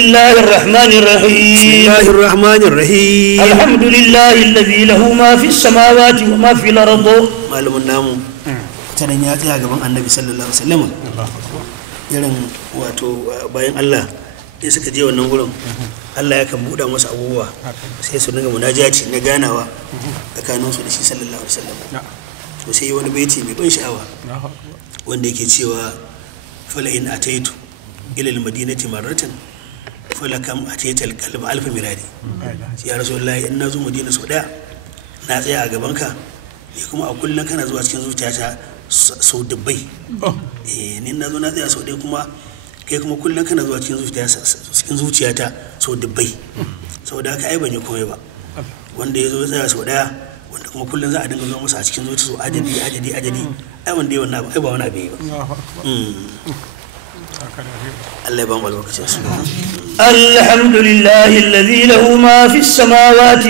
بسم الله الرحمن الرحيم الحمد لله الذي له ما في السماوات وما في الأرض malamin namu tanan ya tsaya gaban annabi sallallahu alaihi wasallam irin wato bayan Allah da suka je wannan gurin Allah ya kan buɗa masa abubuwa sai su dinga munajati na ganawa tsakanin su da shi sallallahu alaihi wasallam to sai wani baiti mai ban sha'awa wanda yake cewa fala in ataitu ila almadinati marratan falakam ataital qalb alf miradi ya rasulullahi in nazo madina sau daya na tsaya a gaban ka ne kuma a kullun kana zuwa cikin zuciyata sau dubbai ni nazo na tsaya sau daya kuma kai kuma kullun kana zuwa cikin zuciyata sau dubbai saboda haka ai ban yi komai ba wanda yazo tsaya sau daya wanda kuma kullun za a dinga zuwa masa a cikin zuciya ajadi ai wanda yayi wannan ai ba wani abu ba الله يبارك فيك الحمد لله الذي له ما في السماوات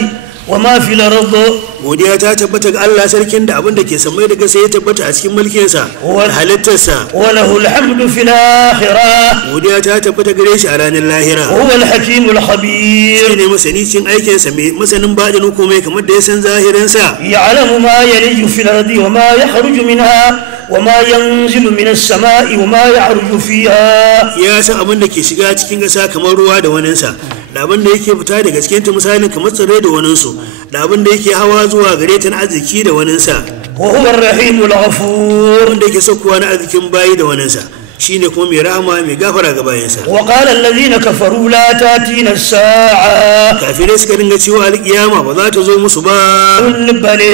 وما في الأرض godiya ta tabbata ga Allah sarkin da abin da ke samai daga sai ya tabbata a cikin mulkin sa da halittarsa walahu alhamdu fil akhirah godiya ta tabbata gare shi a ranar lahira huwa alhakim alkhabir shine masani cikin aikin sa mai masanin badin komai kamar da ya san zahirin sa ya'lamu ma yaliju fil ardi wa ma yakhruju minha wa ma yanzilu minas samai wa ma ya'ruju fiha ya san abin da ke shiga cikin ƙasa kamar ruwa da wanin sa da abin da yake fita daga cikin ta misalin kamar tsirrai da wanin su da abin da yake hawa zuwa gare ta na arziki da waninsa wa huwa ar-rahimul ghafur wanda yake saukowa na arzikin bayi da waninsa shine kuma mai rahama mai gafara ga bayansa wa qala alladhina kafaru la tatina as-sa'a kafirai suka dinga cewa al-qiyama ba za ta zo musu ba qul bale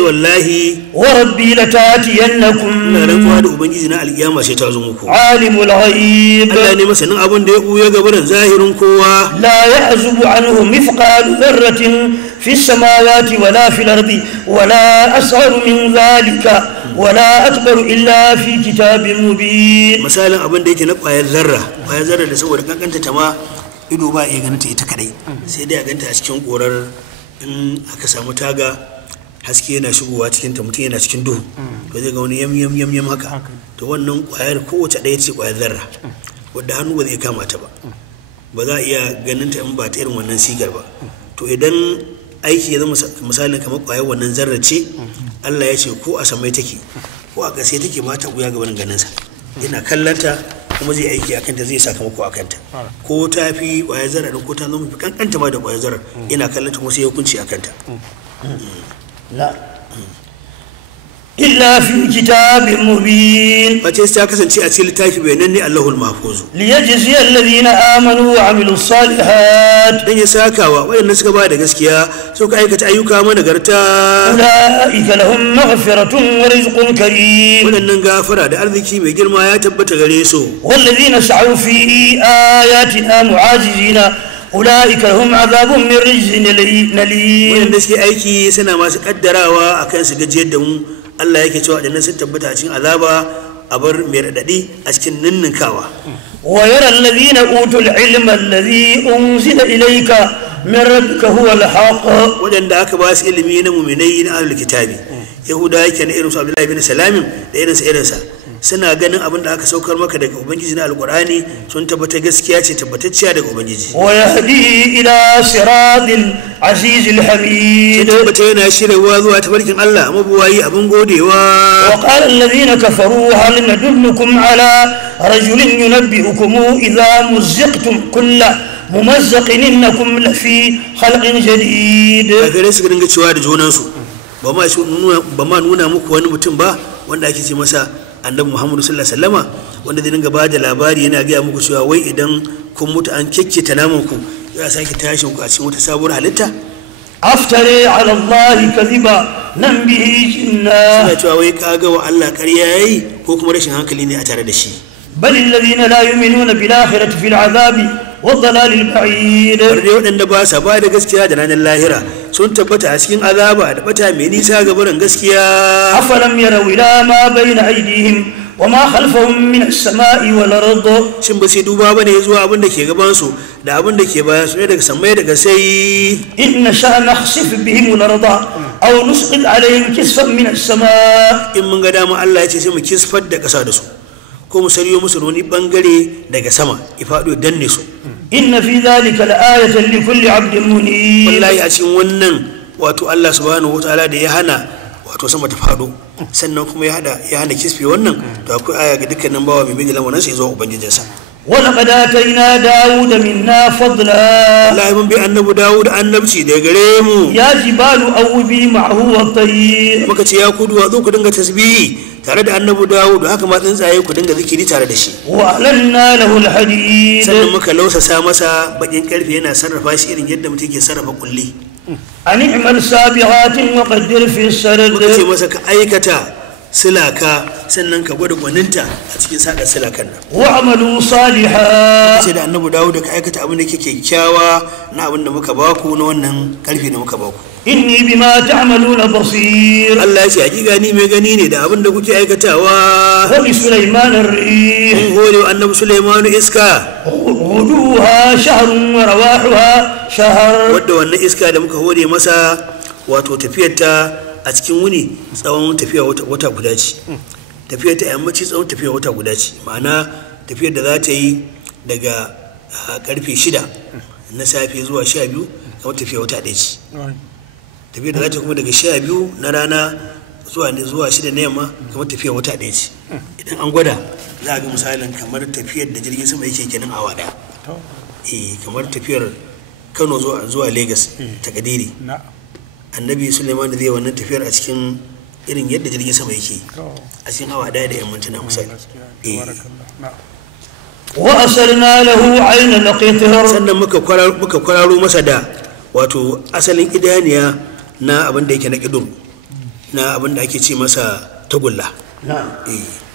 wallahi wa rabbi la tatiyannakum na rantsuwa da ubangiji na al-qiyama sai ta zo muku alimul ghaib Allah ne masanin abin da ya buya gaban zahirin kowa la ya'zubu anhu mithqalu dharratin في السماوات ولا في الأرض ولا أصغر من ذلك ولا أكبر إلا في كتاب مبين مثلا abin da yake na ƙwayar zarra da saboda kankanta ta ma ido ba ya ganta ita kadai sai dai a ganta a cikin korar in aka samu taga haske yana shigowa cikin ta mutum yana cikin duhu to zai ga wani yam haka to wannan ƙwayar kowace ɗaya ce ƙwayar zarra wadda hannu ba zai kama ta ba za a iya ganin ta in ba ta irin wannan sigar ba to idan aiki ya zama misalin kamar ƙwayar wannan zarra ce Allah ya ce ko a samai take ko a ƙasa take ba ta wuya gaban ganinsa yana kallanta kuma zai aiki akan ta zai sakamako akan ta ko ta fi ƙwayar zarra din ko ta zama fi kankanta ma da ƙwayar zarra yana kallanta kuma sai ya hukunci akan ta إلا في كتاب مبين فتستا كسنتي أتي لتاكي بينني الله المحفوظ ليجزي الذين آمنوا وعملوا الصالحات dan ya sakawa waɗanda suka ba da gaskiya suka aikata ayyuka managarta أولئك لهم مغفرة ورزق كريم waɗannan gafara da arziki mai girma ya tabbata gare su والذين سعوا في آياتنا معاجزين أولئك لهم عذاب من رجز أليم waɗanda suke aiki suna masu kaddarawa akan su gajiyar da mu Allah yake cewa waɗannan sun tabbata a cikin azaba a bar mai raɗaɗi a cikin ninninkawa ويرى الذين أوتوا العلم الذي أنزل إليك من ربك هو الحق waɗanda aka ba su ilimi na muminai na ahlul kitabi yahuda yake na irinsu abdullahi bin salamin da irinsa suna ganin abin da aka saukar maka daga ubangiji na alqur'ani sun tabbata gaskiya ce tabbatacciya daga ubangiji ويهدي إلى صراط العزيز sun الحميد tabbata yana shiryawa zuwa tabarkin Allah mabuwayi abin godewa وقال الذين كفروا هل ندلكم على رجل ينبئكم إذا مزقتم كل ممزق إنكم لفي خلق جديد kafirai suka dinga cewa da junansu ba ma nuna muku wani mutum ba wanda ake ce masa annabi Muhammadu sallallahu alaihi wasallama wanda zai dinga ba da labari yana gaya muku cewa wai idan kun mutu an kekketa naman ku za a sake tashin ku a cikin wata sabuwar halitta أفتري على الله كذبا نم به جنة suna cewa wai kaga wa Allah ƙarya yayi ko kuma rashin hankali ne a tare da shi بل الذين لا يؤمنون بالآخرة في العذاب والضلال البعيد dai waɗanda ba sa ba da gaskiya da ranar lahira sun tabbata a cikin azaba da bata mai nisa ga barin gaskiya أفلم يروا إلى ما بين أيديهم وما خلفهم من السماء والأرض shin ba sai duba bane zuwa abin da ke gaban su da abin da ke bayan su ne daga samai daga sai إن نشأ نخسف بهم الأرض أو نسقط عليهم كسفا من السماء in mun ga dama Allah ya ce sai mu kisfar da ƙasa da su ko mu sariyo musu wani bangare daga sama ya faɗo danne su inna fi dhalika la'ayatan likulli 'abdin munib. wallahi a cikin wannan wato Allah subhanahu wataala da ya hana wato sama ta fado sannan kuma ya hana kisfe wannan to akwai aya ga dukkanin bawa mai bijin lamarin sai zuwa ubangijinsa. ولقد آتينا داود منا فضلا. Allah mun bi annabi Dawud annabci da gare mu. يا جبال أوبي معه والطير. muka ce ya kudu zo ku dinga tasbihi tare da annabi Dawud haka ma tsuntsaye ku dinga zikiri tare da shi. وأعلنا له الحديد. sannan muka lausasa masa bakin karfe yana sarrafa shi irin yadda mutum ke sarrafa kulli. أن اعمل سابغات وقدر في السرد. muka ce masa ka aikata silaka sannan ka gwada gwaninta a cikin saka silakan nan. wa'malu salihan. sai da annabi Dawud ka aikata abin da kake kyakkyawa na abin da muka baku na wannan karfi da muka baku. inni bima ta'maluna basir. Allah ya ce hakika ni mai gani ne da abin da kuke aikatawa. wa li sulaiman ar-rih. mun gode wa annabi Sulaiman iska. huduha shahrun wa rawahuha shahr. wadda wannan iska da muka hore masa wato tafiyar ta a cikin wuni tsawon tafiya wata guda ce, tafiyar ta yammaci tsawon tafiya wata guda ce, ma'ana tafiyar da za ta yi daga karfe 6 na safe zuwa 12 kamar tafiya wata ɗaya ce, tafiyar da za ta kuma daga 12 na rana zuwa 6 na yamma kamar tafiya wata ɗaya ce. idan an gwada za a ga misalin kamar tafiyar da jirgin sama yake kenan awa ɗaya, kamar tafiyar Kano zuwa Lagos ta Kadiri. Annabi Sulaiman zai wannan tafiyar a cikin irin yadda jirgin sama yake a cikin awa daya da 'yan mintuna misali. wa asalna lahu ayna laqitar. sannan muka kwararo masa da wato asalin idaniya na abin da yake na kidur na abin da ake ce masa tagulla.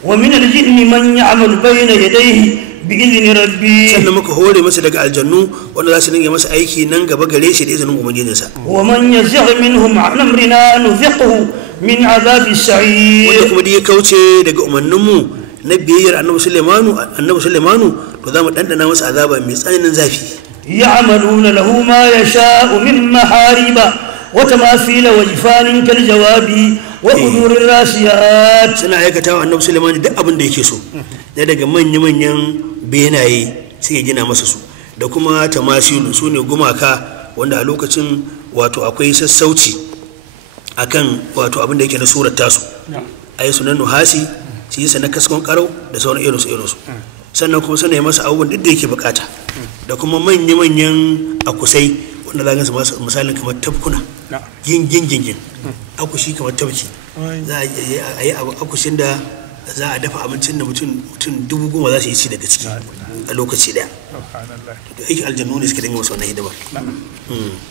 wa min al-jinni man ya'malu bayna yadayhi bi'idhni rabbi. sannan muka hore masa daga aljannu wanda za su dinga masa aiki nan gaba gare shi da izinin ubangijinsa. wa man yazigh minhum an amrina nudhiqhu min adhabi as-sa'ir. wanda kuma da ya kauce daga umarninmu na biyayyar annabi Sulaimanu to za mu dandana masa azaba mai tsananin zafi. ya'maluna lahu ma yasha'u min mahariba wa tamathila wa jifanin kal jawabi wa qudurir rasiyat. suna aikata wa annabi Sulaiman duk abin da yake so da daga manya-manyan benaye sai ya gina masa su da kuma tamasilu su ne gumaka wanda a lokacin wato akwai sassauci akan wato abin da yake na surar tasu ayi su na nuhasi su yi na kaskon karau da sauran irinsu sannan kuma suna yi masa abubuwan duk da yake bukata da kuma manya-manyan akusai wanda za a gansu misalin kamar tafkuna gingin akushi kamar tafki za a yi akushin da za a dafa abincin da mutum 10,000 za su yi ci daga ciki a lokaci daya. da aikin aljannu ne suka dinga masu wannan hidimar.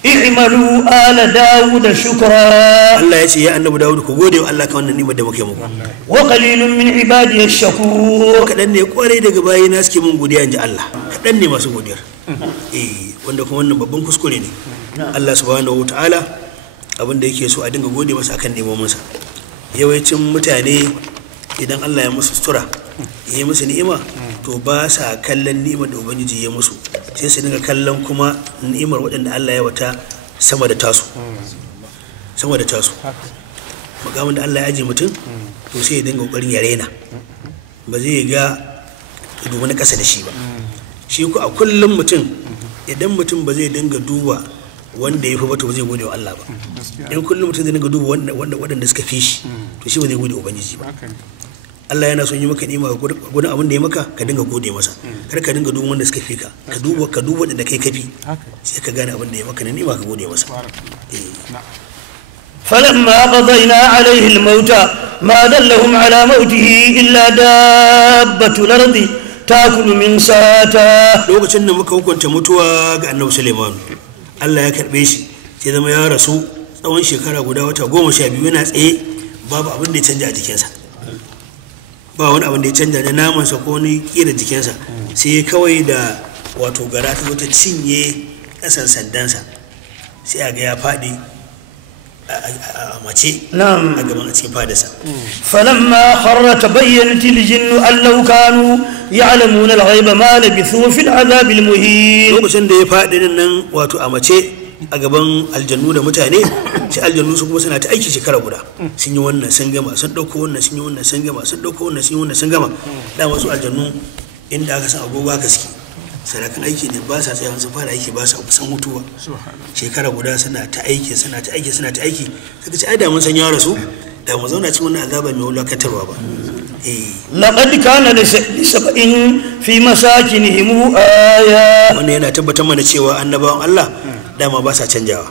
i'malu ala dawud shukra. Allah ya ce ya annabi Dawud ku gode wa Allah kan wannan ni'imar da muke muku. wa qalilun min ibadiy ash-shakur. kadan ne kwarai daga bayina suke mun godiya inji Allah, kadan ne masu godiyar. wanda kuma wannan babban kuskure ne. Allah subhanahu wataala abin da yake so a dinga gode masa akan nemominsa. yawancin mutane idan Allah ya musu sutura ya yi musu ni'ima to ba sa kallon ni'imar da ubangiji ya musu, sai su dinga kallon kuma ni'imar waɗanda Allah ya wata sama da tasu makamin da Allah ya aje mutum to sai ya dinga kokarin ya rena, ba zai ga duba na ƙasa da shi ba. shi ku a kullum mutum idan mutum ba zai dinga duba wanda ya fi ba to ba zai gode wa Allah ba. in kullum mutum zai dinga duba waɗanda suka fi shi to shi ba zai gode wa ubangiji ba. Allah yana son yi maka ni'ima ga gudun abin da ya maka ka dinga gode masa, kar ka dinga duba wanda suka fi ka, ka duba waɗanda kai kafi sai ka gane abin da ya maka na ni'ima ka gode masa. فلما قضينا عليه الموت ما دلهم على موته إلا دابة الأرض تأكل من ساته. lokacin da muka hukunta mutuwa ga annabi Sulaiman Allah ya karbe shi sai zama ya rasu tsawon shekara guda wata 12 yana tsaye babu abin da ya canja a jikinsa, ba wani abin da ya canja da namansa ko wani kira jikinsa, sai kawai da wato gara ta wata cinye kasan sandansa sai a ga ya faɗi a mace a gaban a cikin fadarsa. falamma kharra tabayyanat al-jinn an law kanu ya'lamuna al-ghaiba ma labithu fi al-'adhab al-muhin. lokacin da ya faɗi nan wato a mace a gaban aljannu da mutane, sai aljannu su kuma suna ta aiki shekara guda, sun yi wannan sun gama, sun ɗauko wannan sun yi wannan sun gama, sun ɗauko wannan sun yi wannan sun gama. dama su aljannu inda aka san agogo haka suke, sarakan aiki ne ba sa tsayawa sun fara aiki ba sa san hutuwa shekara guda suna ta aiki sai ka ce ai da mun san ya rasu da mu zauna cikin wannan azaba mai wulakantarwa ba laqad kana lisab'in fi masakinihim aya wannan yana tabbatar mana cewa annabawan Allah dama ba sa canjawa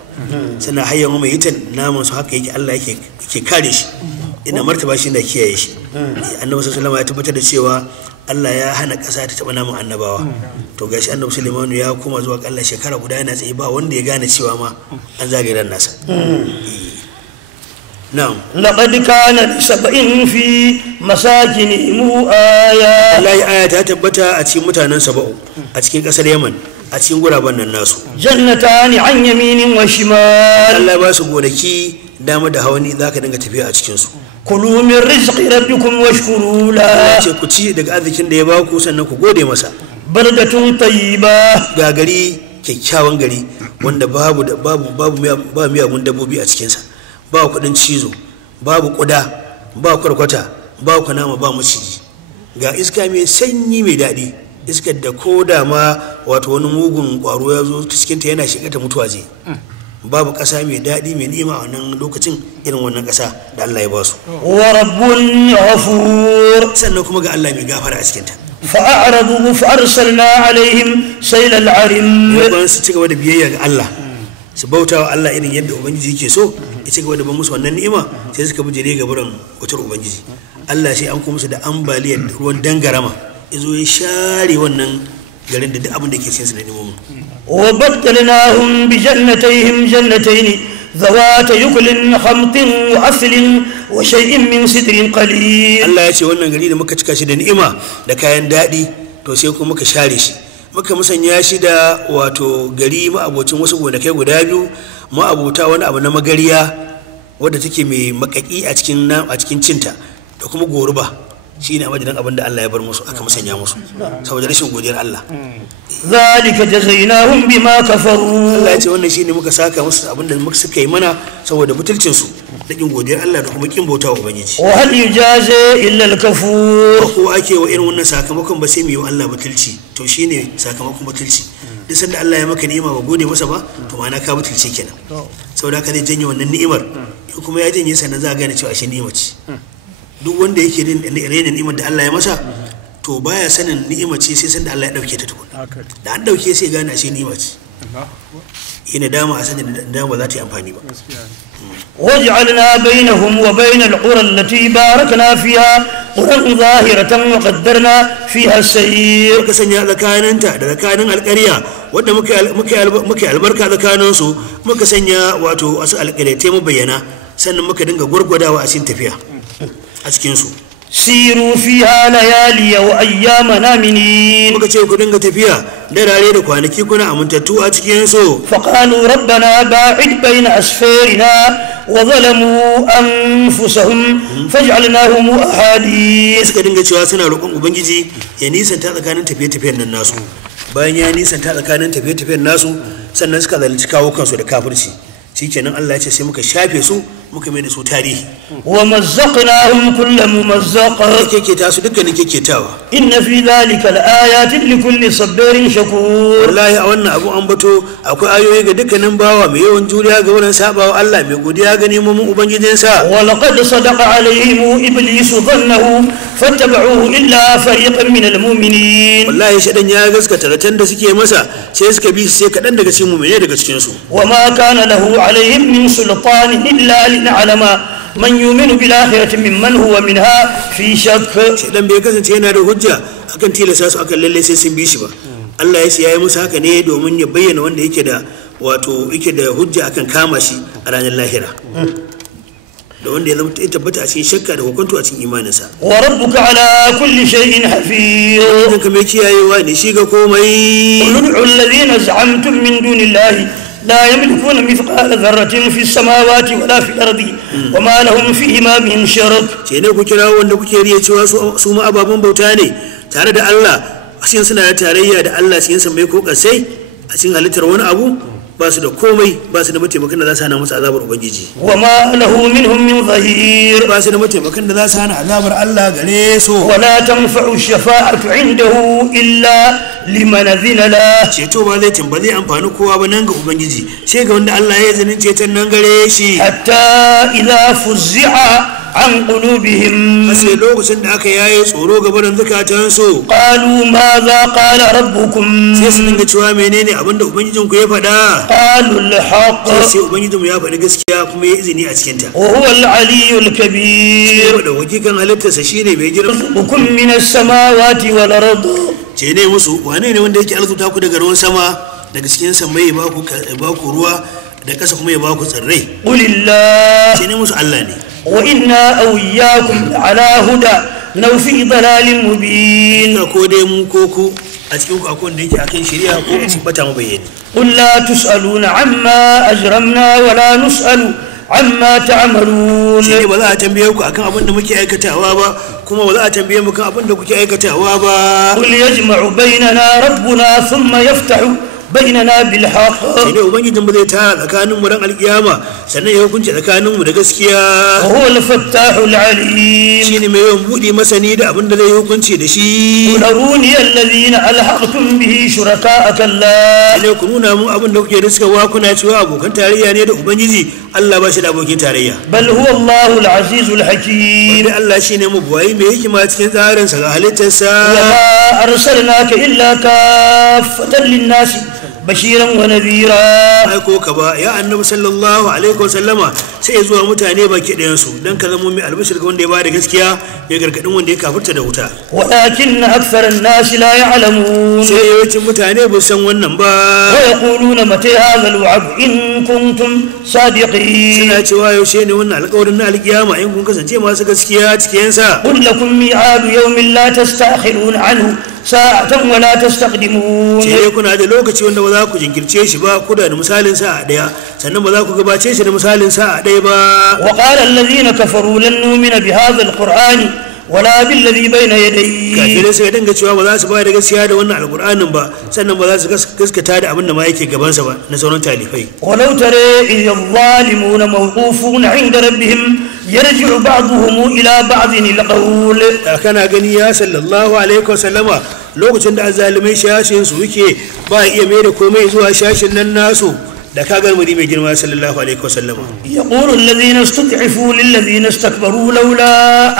suna hayyan mu mai yitan namun su haka yake Allah yake kare shi ina martaba shi da kiyaye shi annabi sallallahu alaihi wasallam ya tabbatar da cewa Allah ya hana ƙasa ta taɓa namun annabawa to gashi annabi Sulaiman ya koma zuwa ga Allah shekara guda yana tsaye ba wanda ya gane cewa ma an zage ran nasa na'am laqad kana lisab'in fi masakinihim aya Allah aya ta tabbata a cikin mutanen Saba'u a cikin ƙasar Yaman a cikin guraben nan nasu jannatani an yaminin wa shimal Allah ba su gonaki dama da hauni zaka dinga tafiya a cikin su kulu min rizqi rabbikum washkuru la ce ku ci daga arzikin da ya ba ku sannan ku gode masa baldatun tayyiba ga gari kyakkyawan gari wanda babu miyagun dabbobi a cikinsa ba kudin cizo babu kuda ba kwarkwata ba kunama ba maciji ga iska mai sanyi mai daɗi iskar da ko da ma wato wani mugun ƙwaro ya zo cikinta yana shiga ta mutuwa zai babu ƙasa mai daɗi mai ni'ima a wannan lokacin irin wannan ƙasa da Allah ya ba su wa rabbun ghafur sannan kuma ga Allah mai gafara a cikinta fa'aradu fa'arsalna alaihim sayl al'arim yaban su cigaba da biyayya ga Allah su bautawa Allah irin yadda ubangiji yake so ya cigaba da ban musu wannan ni'ima sai suka bijire ga buran wutar ubangiji Allah sai an kuma musu da ambaliyar ruwan dangarama yazo ya share wannan garin da duk abin da ke cikin su da nimomin وبدلناهم بجنتيهم جنتين ذوات يكل خمط وعسل وشيء من سدر قليل Allah ya ce wannan gari da muka cika shi da ni'ima da kayan daɗi to sai kuma muka share shi muka musanya shi da wato gari ma'abocin wasu gonakai guda biyu ma'abota wani abu na magariya wadda take mai makaki a cikin cinta da kuma goruba shi ne a madadin abin da Allah ya bar musu aka musanya musu saboda rashin godiyar Allah zalika jazainahum bima kafaru Allah ya ce wannan shine muka saka musu abin da muka suka yi mana saboda butulcin su da kin godiyar Allah da kuma kin bautawa ubangiji wa hal yujaza illa al-kafur ko ake wa irin wannan sakamakon ba sai mu yi wa Allah butulci to shine sakamakon butulci duk sanda Allah ya maka ni'ima ba gode masa ba to ma'ana ka butulce kenan saboda ka zai janye wannan ni'imar kuma ya janye sannan za a gane cewa shi ni'ima ce duk wanda yake raina ni'imar da Allah ya masa to baya sanin ni'ima ce sai sanda Allah ya dauke ta tukun da an dauke sai gane shi ni'ima ce ina dama a sanin da dama za ta yi amfani ba waj'alna bainahum wa bainal qura allati barakna fiha quran zahiratan wa qaddarna fiha as-sayr muka sanya tsakaninta da tsakanin alƙarya wanda muka albarka tsakanin su muka sanya wato wasu alƙaryatai mu bayyana sannan muka dinga gurgurdawa a cikin tafiya a cikin su siru fiha layali wa ayyama naminin muka ce ku dinga tafiya darare da kwanaki kuna amintattu a cikin su faqalu rabbana ba'id bayna asfarina wa zalamu anfusahum faj'alnahum ahadith suka dinga cewa suna roƙon ubangiji ya nisanta tsakanin tafiye-tafiyen nan nasu bayan ya nisanta tsakanin tafiye-tafiyen nasu sannan suka zalunci kawo kansu da kafirci shikenan Allah ya ce sai muka shafe su muka mai da su tarihi wa mazzaqnahum kull mumazzaq keketa su dukkanin keketawa inna fi dhalika laayatin likulli sabirin shakur wallahi a wannan abu an bato akwai ayoyi ga dukkanin bawa mai yawan juriya ga wurin sabawa Allah mai godiya ga neman ubangijinsa wa laqad sadaqa alaihim iblis dhannahu fattaba'uhu illa fariqan min almu'minin wallahi shedan ya gaskata ratan da suke masa sai suka bi sai kadan daga cikin mu'mine daga cikin su wa ma kana lahu alaihim min sultan illa lin'alama man yu'minu bil akhirati mimman huwa minha fi shakk shedan bai kasance yana da hujja akan tilasa su akan lalle sai sun bi shi ba Allah ya ce yayi musu haka ne domin ya bayyana wanda yake da wato yake da hujja akan kama shi a ranar lahira da wanda ya zama tabbata a cikin shakka da hukuntu a cikin imaninsa wa rabbuka ala kulli shay'in hafiz idan ka mai kiyayewa ne shi ga komai qul ud'u alladhina za'amtum min dunillahi لا يملكون مثقال ذرة في السماوات ولا في الأرض وما لهم فيهما من شرك ce ne ku kira wanda kuke riya cewa su ma ababen bauta ne tare da Allah cikin suna da tarayya da Allah cikin sa mai ko kasai a cikin halittar wani abu ba su da komai, ba su da mataimakan da za su hana musu azabar ubangiji. وما له منهم من ظهير ba su da mataimakan da za su hana azabar Allah gare su. ولا تنفع الشفاعة عنده إلا لمن أذن له ceto ba zai amfani kowa ba nan ga ubangiji sai ga wanda Allah ya izinin ceton nan gare shi. حتى إذا فزع عن قلوبهم sai lokacin da aka yaye tsoro ga barin zukatansu, قالوا ماذا قال ربكم sai su dinga cewa menene abinda ubangijinku ya faɗa. قالوا الحق sai ubangijinmu ya faɗi gaskiya kuma ya izini a cikinta. وهو العلي الكبير da wakikan halittarsa shine mai girma. يرزقكم من السماوات والأرض ce ne musu wane ne wanda yake arzuta ku daga ruwan sama, daga cikin samai ya ba ku ruwa, da ƙasa kuma ya ba ku tsirrai. قل الله ce ne musu Allah ne. وإنا أو إياكم على هدى أو في ضلال مبين ina ko dai mu ko ku a cikin ku akwai wanda yake akan shari'a ko a cikin bata mabayyani. قل لا تسألون عما أجرمنا ولا نسأل عما تعملون shi ne ba za a tambaye ku akan abin da muke aikatawa ba, kuma ba za a tambaye mu kan abin da kuke aikatawa ba. قل يجمع بيننا ربنا ثم يفتح بيننا بالحق sai dai ubangijin ba zai tara tsakanin mu ran alkiyama sannan ya hukunci tsakanin mu da gaskiya. وهو الفتاح العليم shine mai yawan buɗe masani da abin da zai hukunci da shi. قل أروني الذين ألحقتم به شركاء كلا ne ku nuna mu abin da kuke riskawa kuna cewa abokan tarayya ne da ubangiji. Allah ba shi da abokin tarayya. بل هو الله العزيز الحكيم wanda Allah shine mu buwayi mai hikima cikin tsarin sa ga halittarsa. وما أرسلناك إلا كافة للناس بشيرا ونذيرا aiko ka ba ya annabi sallallahu alaihi wasallama sai zuwa mutane baki ɗayan su dan ka zama mai albishir ga wanda ya bada gaskiya, ya gargadin wanda ya kafirta da wuta. ولكن أكثر الناس لا يعلمون sai yawancin mutane ba san wannan ba. ويقولون متى هذا الوعد إن كنتم صادقين suna cewa yaushe ne wannan alƙawarin na alƙiyama in kun kasance masu gaskiya cikin sa. قل لكم ميعاد يوم لا تستأخرون عنه ساعة ولا تستقدمون sai kuna da lokaci wanda ba za ku jinkirce shi ba, ku da misalin sa a daya, sannan ba za ku gabace shi da misalin sa a daya ba. وقال الذين كفروا لن نؤمن بهذا القرآن ولا بالذي بين يديه kafirai sai dinga cewa ba za su ba da gaskiya da wannan alƙur'anin ba, sannan ba za su gaskata da abin da ma yake gabansa ba na sauran talifai. ولو ترى إذ الظالمون موقوفون عند ربهم يرجع بعضهم إلى بعض القول kana gani ya sallallahu alaihi wasallama lokacin da azalimai shashin su yake ba iya mai da komai zuwa shashin nan nasu, da ka garmadi mai girma sallallahu alaihi wasallama. يقول الذين استضعفوا للذين استكبروا لولا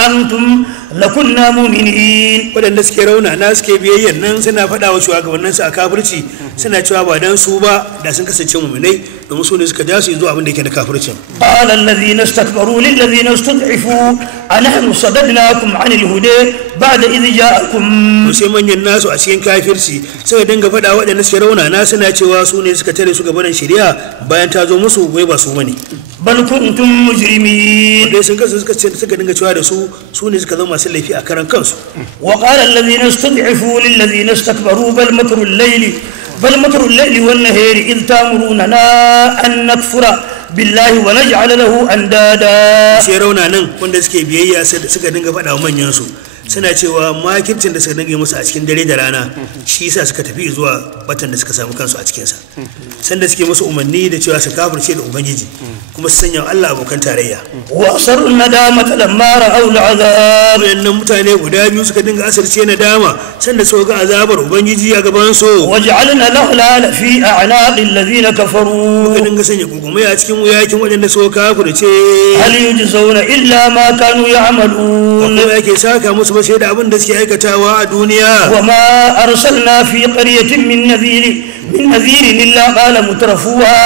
أنتم لكنا مؤمنين waɗanda suke rauna na suke biyayyan nan suna faɗa wa shugabanninsu a kafirci, suna cewa ba dan su ba da sun kasance mu'minai, domin su ne suka ja su zuwa abin da yake da kafircin. قال الذين استكبروا للذين استضعفوا أنحن صددناكم عن الهدى بعد إذ جاءكم to sai manyan nasu a cikin kafirci suka dinga faɗa waɗanda suke rauna na suna cewa su ne suka tare su gabanin shari'a bayan ta zo musu, wai ba su bane. بل كنتم مجرمين dai sun kasu suka dinga cewa da su ne suka zama masu laifi a karan kansu. وقال الذين استضعفوا للذين استكبروا بل مكر الليل والنهار إذ تأمروننا أن نكفر بالله ونجعل له أندادا sai rauna nan wanda suke biyayya suka dinga faɗa wa manyan su, suna cewa makircin da suka dinga musu a cikin dare da rana shi yasa suka tafi zuwa batan da suka samu kansu a cikin sa, sanda suke musu umarni da cewa su kafirce da ubangiji kuma su sanya Allah abokan tarayya. وأصروا الندامة لما رأوا العذاب wayannan mutane guda biyu suka dinga asirce nadama sanda suka ga azabar ubangiji a gaban su, وجعلنا الأغلال في أعناق الذين كفروا suka dinga sanya gugumai a cikin wuyakin waɗanda suka kafirce. هل يجزون إلا ما كانوا يعملون kuma yake saka musu ba sai da abin da suke aikatawa a duniya. وما أرسلنا في قرية من نذير إلا قال مترفوها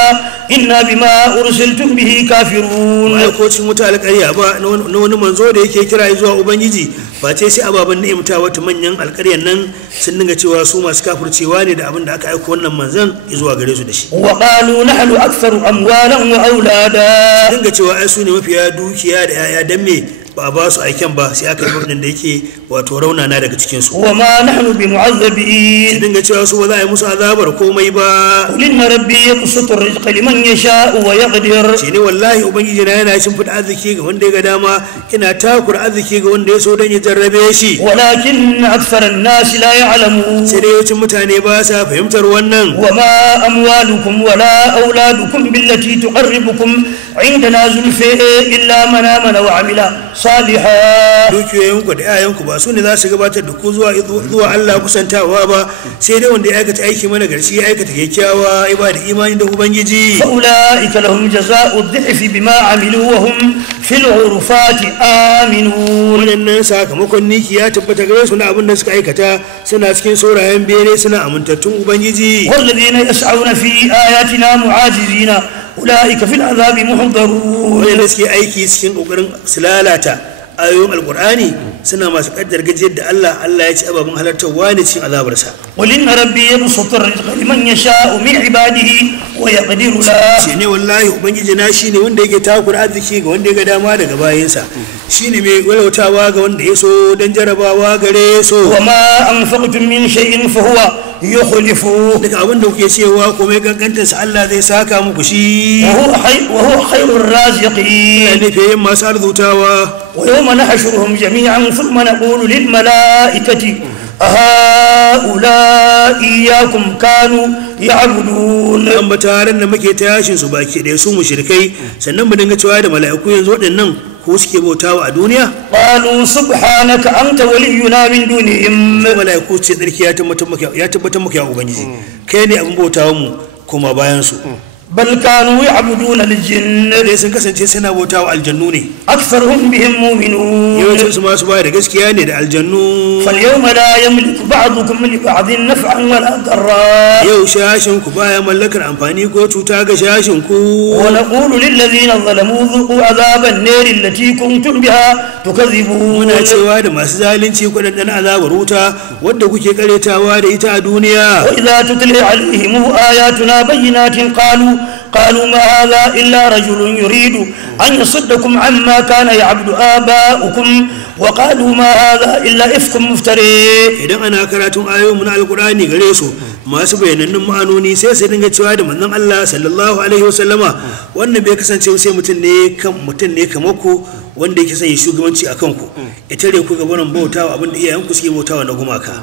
إنا بما أرسلتم به كافرون ma'aikocin wuta alƙarya ba na wani manzo da yake kira zuwa ubangiji ba ce sai ababen ni'imta wata manyan alƙaryan nan sun dinga cewa su masu kafircewa ne da abin da aka aiko wannan manzon zuwa gare su da shi. وقالوا نحن أكثر أموالا وأولادا dinga cewa ai su ne mafiya dukiya da yaya dan me ba a ba su aiken ba sai aka yi waɗanda yake wato raunana daga cikinsu. wa ma nahnu bi mu'azzabin, su dinga cewa su ba za a yi musu azabar komai ba. qul inna rabbi yabsutu ar-rizqa liman yasha'u wa yaqdir, shi ne wallahi ubangiji na yana shimfiɗa arziki ga wanda ya ga dama, ina takura arziki ga wanda ya so don ya jarrabe shi. walakin akthara an-nas la ya'lamun, sai dai yawancin mutane ba sa fahimtar wannan. wa ma amwalukum wala auladukum billati tuqarribukum indana zulfa illa man amana wa amila salihan, dukiyoyinku da 'ya'yanku ba su ne za su gabatar da ku zuwa Allah kusantawa ba, sai dai wanda ya aikata aiki mana garshi ya aikata kyakkyawa ya ba da imani da ubangiji. ulaika lahum jazaa'u dhi'fi bima amilu wa hum fil ghurfati aminun, wannan sakamakon niki ya tabbata gare su na abin da suka aikata, suna cikin saurayen bene suna amintattun ubangiji. walladhina yas'auna fi ayatina mu'ajizina ulaika fil azabi muhdarun, wanda suke aiki cikin kokarin su lalata ayoyin alkur'ani suna masu kaddar gajiyar da Allah ya ci ababen halartarwa ne cikin azabarsa. qul inna rabbi yabsutu ar-rizqa liman yasha'u min ibadihi wa yaqdiru lahu, shi ne wallahi ubangiji na shine wanda yake takura arziki ga wanda ya ga dama daga bayansa, shine mai walautawa ga wanda ya so dan jarabawa gare so. wa ma anfaqtum min shay'in fa huwa yukhlifu, daga abin da kuke cewa komai kankantar sa Allah zai saka muku shi. wa huwa khairur raziqin, ne fiye masu arzutawa. wa yawma nahshuruhum jami'an thumma naqulu lil mala'ikati أهؤلاء إياكم كانوا يعبدون. أما تارن مكي تاشين سباكي دي سو مشركي سنن بدنga cewa da mala'iku yanzu waɗannan ko suke bautawa a duniya. qalu subhanaka anta waliyuna min dunihim. mala'iku ce tsarki ya tabbatar maka ya ubangiji kai ne abin bautawan mu kuma bayan su. bal kanu ya'buduna al-jinn. dai sun kasance suna bautawa aljannu ne. aktharuhum bihim mu'minun. yawancin su masu ba da gaskiya ne da aljannu. fal yawma la yamliku ba'dukum li ba'din naf'an wala darra. yau shashin ku baya mallakar amfani ko cuta ga shashin ku. wa naqulu lil ladhina zalamu dhuqu adhaban nar allati kuntum biha tukadhibun. muna cewa da masu zalunci ku dan azabar wuta wanda kuke karetawa da ita a duniya. wa idza tutla alaihim ayatuna bayyinatin قالوا ما هذا إلا رجل يريد أن يصدكم عما كان يعبد آباؤكم وقالوا ما هذا إلا إفك مفتري. idan ana karatun ayoyin na alkurani gare su masu bayanannun ma'anoni sai su dinga cewa da manzon Allah sallallahu alaihi wasallama wannan bai kasance sai mutum ne kamar ku wanda yake sanya shugabanci a kanku ya tare ku gaban bautawa abinda iyayenku suke bautawa na gumaka.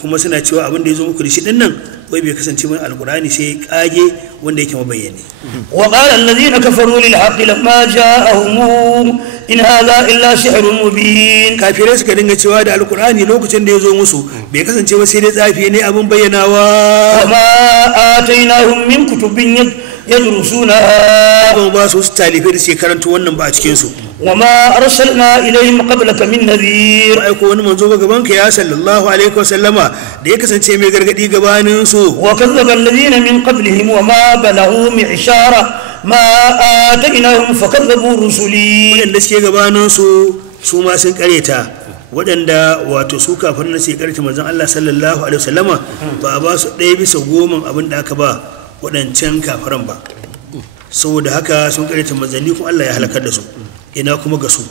kuma suna cewa abin da ya zo muku da shi dinnan wai bai kasance mana alkurani sai kage wanda yake mabayyane. wa qala alladhina kafaru lil haqqi lamma ja'ahum in hadha illa sihrun mubin. kafirai suka dinga cewa da alkurani lokacin da ya zo musu bai kasance ba sai dai tsafi ne abin bayyanawa. wa ma atainahum min kutubin yadrusuna. ba su talibai da suke karanta wannan ba a cikin su. wa ma arsalna ilayhim qablaka min nadhir. ai ko wani manzo ba gaban ka ya sallallahu alaihi wasallama da ya kasance mai gargadi gabanin su. wa kazzaba alladhina min qablihim wa ma balaghu mi'shara ma atainahum fakazzabu rusuli. wanda suke gabanin su ma sun kareta waɗanda wato su kafirin da suke karanta manzon Allah sallallahu alaihi wasallama ba ba su 1/10 abin da aka ba waɗancan kafiran ba, saboda haka sun karanta manzanni kuma Allah ya halakar da su. ina kuma ga su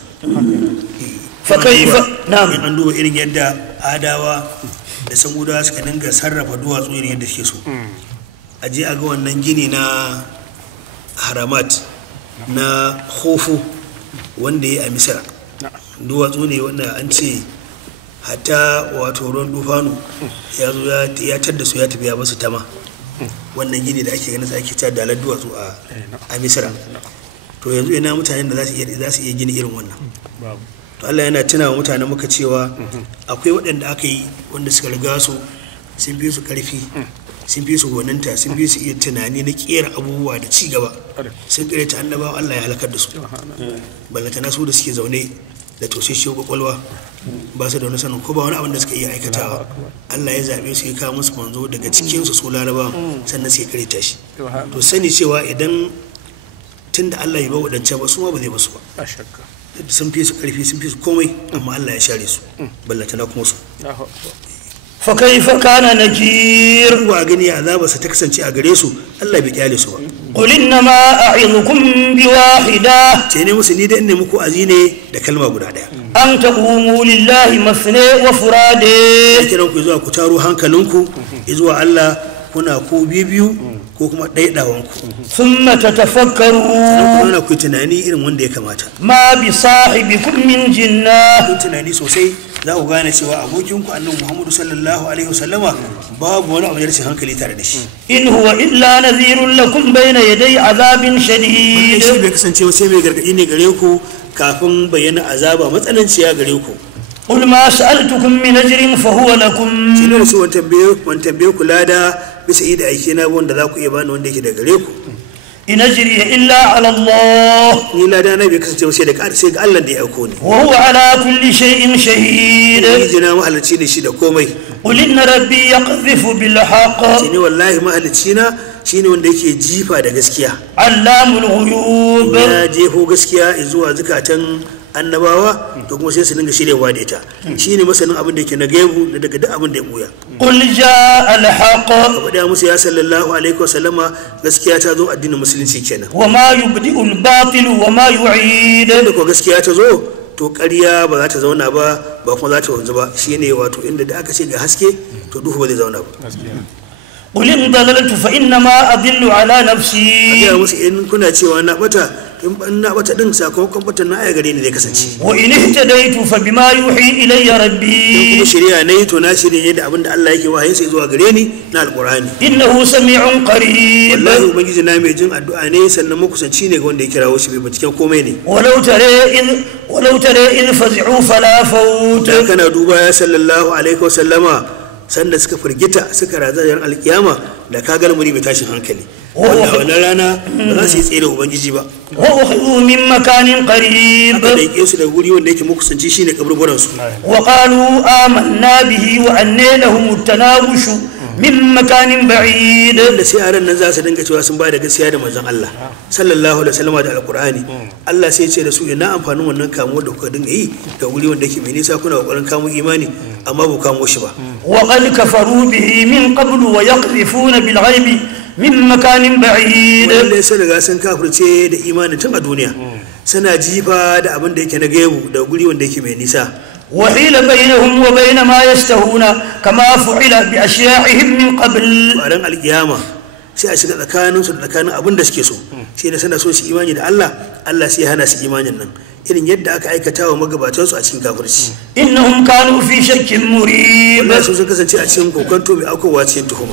fakaifa na'am. in an duba irin yadda adawa da samudawa suka dinga sarrafa duwatsu irin yadda suke so a je a ga wannan gini na haramat na khofu wanda ya a misira duwatsu ne wanda an ce hatta wato ruwan dufanu ya zo ya tadda su ya tafi ya basu tama wannan gini da ake ganin sa ake cewa dalar duwatsu a misira. to yanzu ina mutanen da za su iya gini irin wannan. to Allah yana tuna wa mutanen muka cewa akwai waɗanda aka yi wanda suka riga su sun fi su ƙarfi sun fi su gwaninta sun fi su iya tunani na ƙera abubuwa da ci gaba sun ƙareta annabawa Allah ya halakar da su. ballatana su da suke zaune da tosasshiyar kwakwalwa ba su da wani sanin ko ba wani abin da suka iya aikatawa. Allah ya zaɓe su ya kawo musu manzo daga cikinsu su laraba sannan sai ƙareta shi. to sani cewa idan tun da Allah ya ba waɗancan ba su ma ba zai basu ba. sun fi su ƙarfi sun fi su komai amma Allah ya share su ballatana kuma su. fa kaifa kana nakir. wa gani azabarsa ta kasance a gare su Allah bai kyale su ba. قل إنما أعظكم بواحدة ce ne musu ni da ne muku azine da kalma guda daya أن تقوموا لله مثنى وفرادى kiran ku zuwa ku taro hankalinku zuwa Allah kuna ku biyu ko kuma ɗaiɗawanku ثم تتفكروا kuna ku tunani irin wanda ya kamata ما بصاحبكم من جنة kun tunani sosai za ku gane cewa abokinku annabi Muhammadu sallallahu alaihi wasallama babu wani abu da rashin hankali tare da shi إن هو إلا نذير لكم بين يدي عذاب shi شديد bai kasance sai mai gargadi ne gare ku kafin bayyana azaba matsananciya gare ku قل ما سألتكم من أجر فهو لكم shi ne su wani tambaye ku lada bisa yi da aiki na wanda za ku iya bani wanda yake da gare ku إن أجري إلا على الله ni lada na bai kasance sai ga Allah da ya auko ni وهو على كل شيء شهيد ubangiji na mahalicci ne shi da komai قل إن ربي يقذف بالحق shi ne wallahi mahalicci na shine wanda yake jifa da gaskiya علام الغيوب ya jefo gaskiya zuwa zukatan annabawa to kuma sai su dinga shiryawa da ita shine masanin abin da yake na gaibu da daga duk abin da ya buya قل جاء الحق faɗa musu ya sallallahu alaihi wasallama gaskiya ta zo addinin musulunci kenan وما يبدئ الباطل وما يعيد da ko gaskiya ta zo to ƙarya ba za ta zauna ba kuma za ta wanzu ba shine wato inda da aka ce ga haske to duhu ba zai zauna ba قل إن ضللت فإنما أضل على نفسي ya musu in kuna cewa na bata in na bata din sakamakon batan na aya gare ni zai kasance وإن اهتديت فبما يوحي إلي kuma ربي shari'a ne to na shirye da abin da Allah yake wahayin sai zuwa gare ni na alqur'ani إنه سميع قريب wallahi ubangiji na mai jin addu'a ne sannan makusanci ne ga wanda ya kirawo shi bai binciken komai ne ولو ترى إذ فزعوا فلا فوت da kana duba ya sallallahu alaihi wasallama sanda suka firgita suka razayar alkiyama da ka ga lamari mai tashin hankali wannan rana ba za su yi tsere ubangiji ba وأخذوا من مكان قريب aka daike su da guri wanda yake makusanci shine kaburburan su وقالوا آمنا به وأنى لهم التناوش من مكان بعيد da sai a ran nan za su dinga cewa sun ba da gaskiya da manzon Allah sallallahu alaihi wasallama da alqur'ani Allah sai ya ce da su ina amfanin wannan kamo da kuka dinga yi da guri wanda yake mai nisa kuna kokarin kamo imani amma ba kamo shi ba وقد كفروا به من قبل ويقذفون بالغيب من مكان بعيد wanda sai daga sun kafirce da imani tun a duniya suna jifa da abin da yake na gaibu da guri wanda yake mai nisa وحيل بينهم وبين ما يشتهون كما فعل بأشياعهم من قبل a ran alkiyama sai a shiga tsakanin su da tsakanin abin da suke so sai da suna so su imani da Allah sai ya hana su imanin nan irin yadda aka aikata wa magabatansu a cikin kafirci إنهم كانوا في شك مريب wallahi sun kasance a cikin kokonto mai aukowa cikin tuhuma